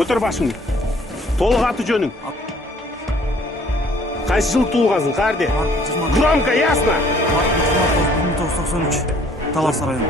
Көтөр башыңды. Толық аты жөнүң. Қайсы жыл туылғансың, қайерде? Громко, ясно? 1993, Талас районы.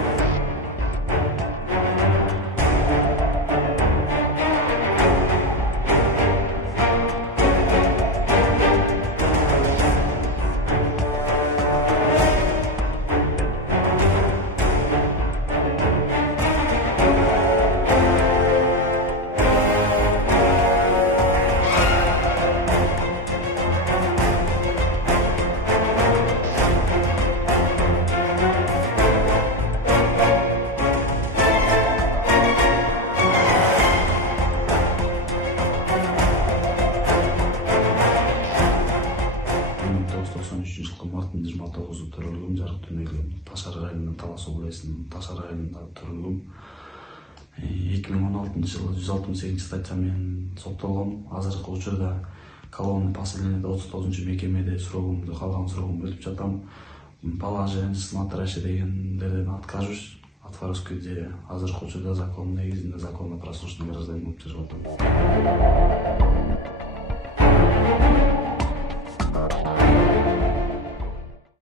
Мартын 29-ы төрөлгөм, жарык дүниелүү Ташар районунун Талас областынын Ташар районунда төрөлгөм. 2016 жылы 168 статья менен соттолгом. Азыркы учурда колонна поселениеде 39 мекемеде сурогумду, калган сурогумду өтүп жатам. Положение смотрящий дегендерден откажусь от воровской идеи. Азыркы учурда закон негизинде законно прослушанный гражданин болуп жашап атам.